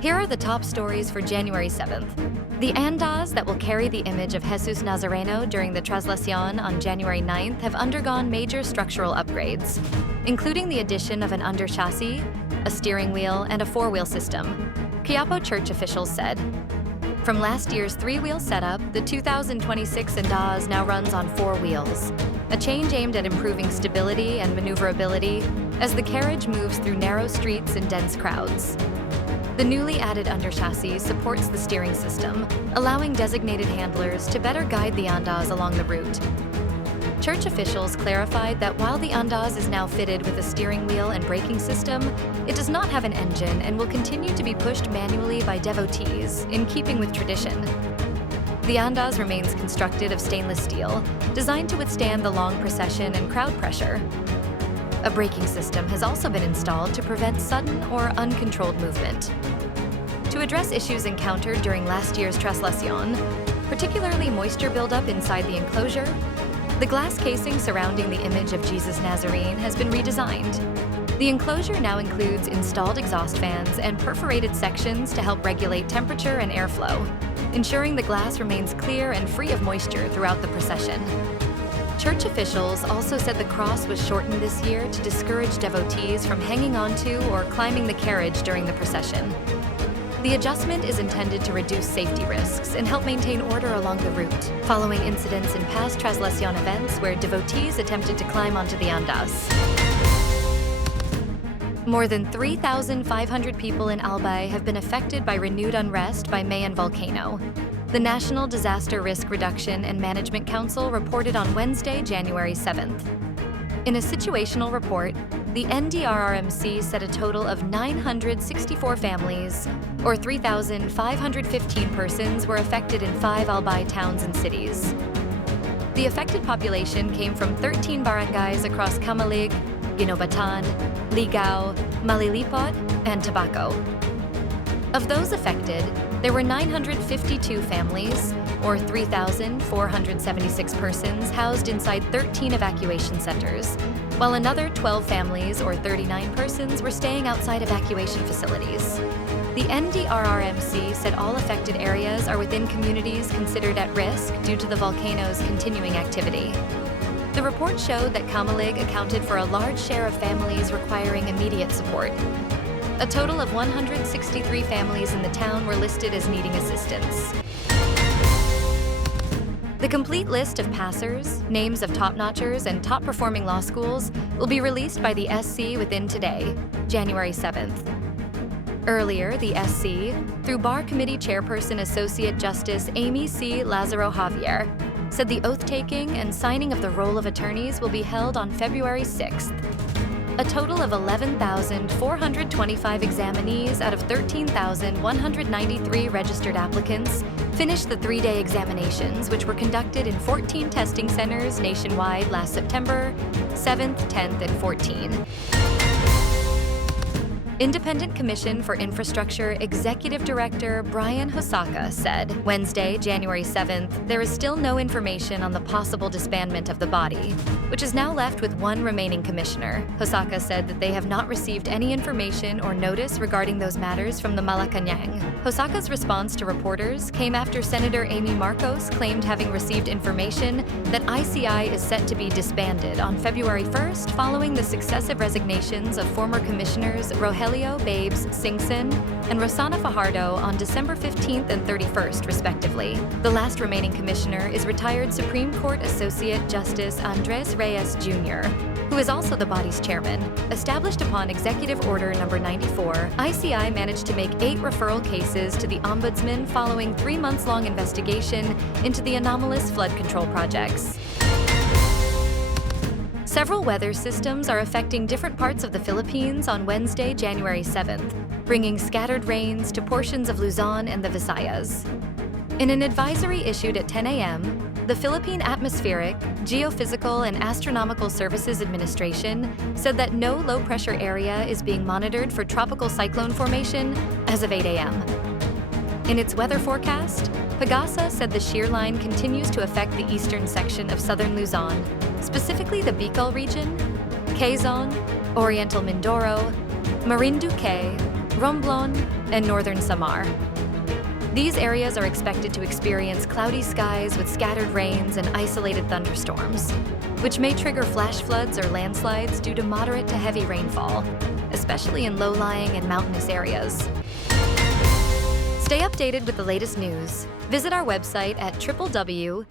Here are the top stories for January 7th. The andas that will carry the image of Jesus Nazareno during the Traslación on January 9th have undergone major structural upgrades, including the addition of an underchassis, a steering wheel, and a four-wheel system, Quiapo church officials said. From last year's three-wheel setup, the 2026 andas now runs on four wheels, a change aimed at improving stability and maneuverability as the carriage moves through narrow streets and dense crowds. The newly added underchassis supports the steering system, allowing designated handlers to better guide the andas along the route. Church officials clarified that while the andas is now fitted with a steering wheel and braking system, it does not have an engine and will continue to be pushed manually by devotees, in keeping with tradition. The andas remains constructed of stainless steel, designed to withstand the long procession and crowd pressure. A braking system has also been installed to prevent sudden or uncontrolled movement. To address issues encountered during last year's Traslación, particularly moisture buildup inside the enclosure, the glass casing surrounding the image of Jesus Nazarene has been redesigned. The enclosure now includes installed exhaust fans and perforated sections to help regulate temperature and airflow, ensuring the glass remains clear and free of moisture throughout the procession. Church officials also said the cross was shortened this year to discourage devotees from hanging onto or climbing the carriage during the procession. The adjustment is intended to reduce safety risks and help maintain order along the route, following incidents in past Traslación events where devotees attempted to climb onto the andas. More than 3,500 people in Albay have been affected by renewed unrest by Mayon Volcano. The National Disaster Risk Reduction and Management Council reported on Wednesday, January 7th. In a situational report, the NDRRMC said a total of 964 families, or 3,515 persons, were affected in 5 Albay towns and cities. The affected population came from 13 barangays across Camalig, Ginobatan, Ligao, Malilipot, and Tabaco. Of those affected, there were 952 families, or 3,476 persons, housed inside 13 evacuation centers, while another 12 families, or 39 persons, were staying outside evacuation facilities. The NDRRMC said all affected areas are within communities considered at risk due to the volcano's continuing activity. The report showed that Camalig accounted for a large share of families requiring immediate support. A total of 163 families in the town were listed as needing assistance. The complete list of passers, names of top-notchers, and top-performing law schools will be released by the SC within today, January 7th. Earlier, the SC, through Bar Committee Chairperson Associate Justice Amy C. Lazaro Javier, said the oath-taking and signing of the roll of attorneys will be held on February 6th. A total of 11,425 examinees out of 13,193 registered applicants finished the 3-day examinations, which were conducted in 14 testing centers nationwide last September 7th, 10th, and 14th. Independent Commission for Infrastructure Executive Director Brian Hosaka said Wednesday, January 7th, there is still no information on the possible disbandment of the body, which is now left with one remaining commissioner. Hosaka said that they have not received any information or notice regarding those matters from the Malacanang. Hosaka's response to reporters came after Senator Amy Marcos claimed having received information that ICI is set to be disbanded on February 1st following the successive resignations of former commissioners Rogelio Babes Singson and Rosana Fajardo on December 15th and 31st, respectively. The last remaining commissioner is retired Supreme Court Associate Justice Andres Reyes Jr., who is also the body's chairman. Established upon Executive Order Number 94, ICI managed to make 8 referral cases to the Ombudsman following 3 months-long investigation into the anomalous flood control projects. Several weather systems are affecting different parts of the Philippines on Wednesday, January 7th, bringing scattered rains to portions of Luzon and the Visayas. In an advisory issued at 10 a.m., the Philippine Atmospheric, Geophysical, and Astronomical Services Administration said that no low-pressure area is being monitored for tropical cyclone formation as of 8 a.m. In its weather forecast, PAGASA said the shear line continues to affect the eastern section of southern Luzon, specifically the Bicol region, Quezon, Oriental Mindoro, Marinduque, Romblon, and northern Samar. These areas are expected to experience cloudy skies with scattered rains and isolated thunderstorms, which may trigger flash floods or landslides due to moderate to heavy rainfall, especially in low-lying and mountainous areas. Stay updated with the latest news. Visit our website at www.mb.com.ph.